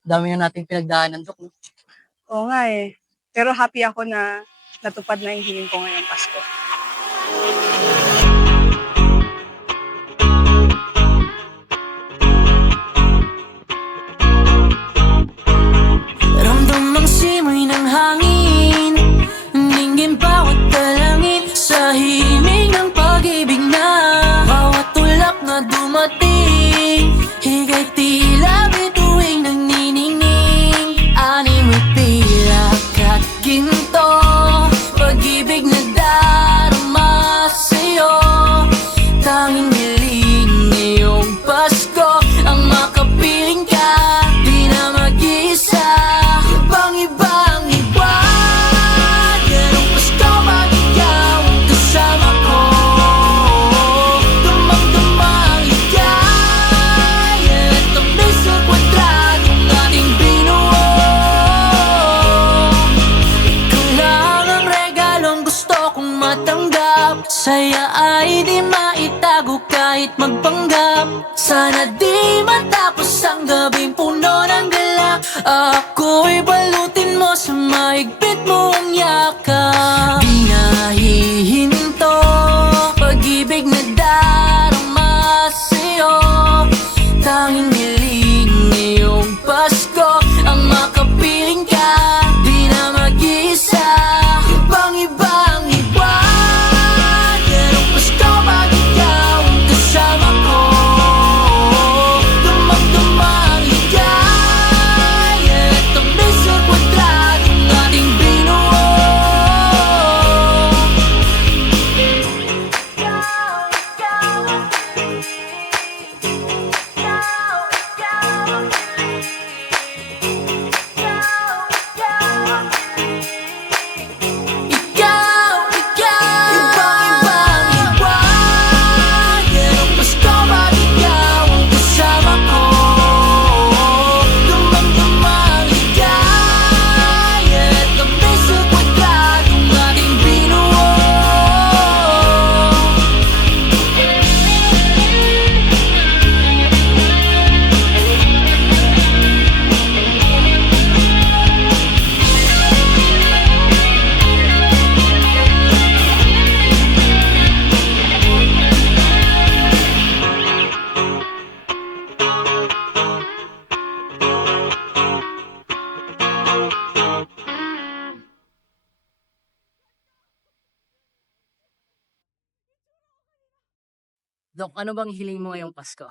Dami na nating pinagdaanan, Dok, 'no? Oo nga eh. Pero happy ako na natupad na yung hiling ko ngayong Pasko. Ramdam ang simoy ng hangin, dinggin bawat dalangin, sa himig ng pag-ibig na bawat tulak na dumating, higay tila bituing nagniningning, anim at pilak at ginto, pag-ibig na darama sa'yo, tanging hiling ngayong Pasko ang makapiling ka, di na mag-iisa. Ibang-ibang iba, ganong Pasko pag ikaw ang kasama ko. Damang-damang ligaya at tamis sa kwadradong ating binuo. Ikaw lang ang regalong gusto kong matanggap, saya ay di maitago kahit magpanggap. Sana di matapos ang gabing puno ng galak, ako'y balutin mo sa mahigpit mong yakap. Di nahihinto, pag-ibig na darama sa'yo, tanging hiling ngayong Pasko ang makapiling ka, di na mag-iisa. Ibang-ibang iba, ganong Pasko pag ikaw ang kasama ko. Damang-damang ligaya at tamis sa kwadradong ating binuo. Ikaw, ibang-ibang iba, ganong Pasko pag ikaw ang kasama ko. Damang-damang ligaya at tamis sa kwadradong ating binuo. Dok, ano bang hiling mo ngayong Pasko?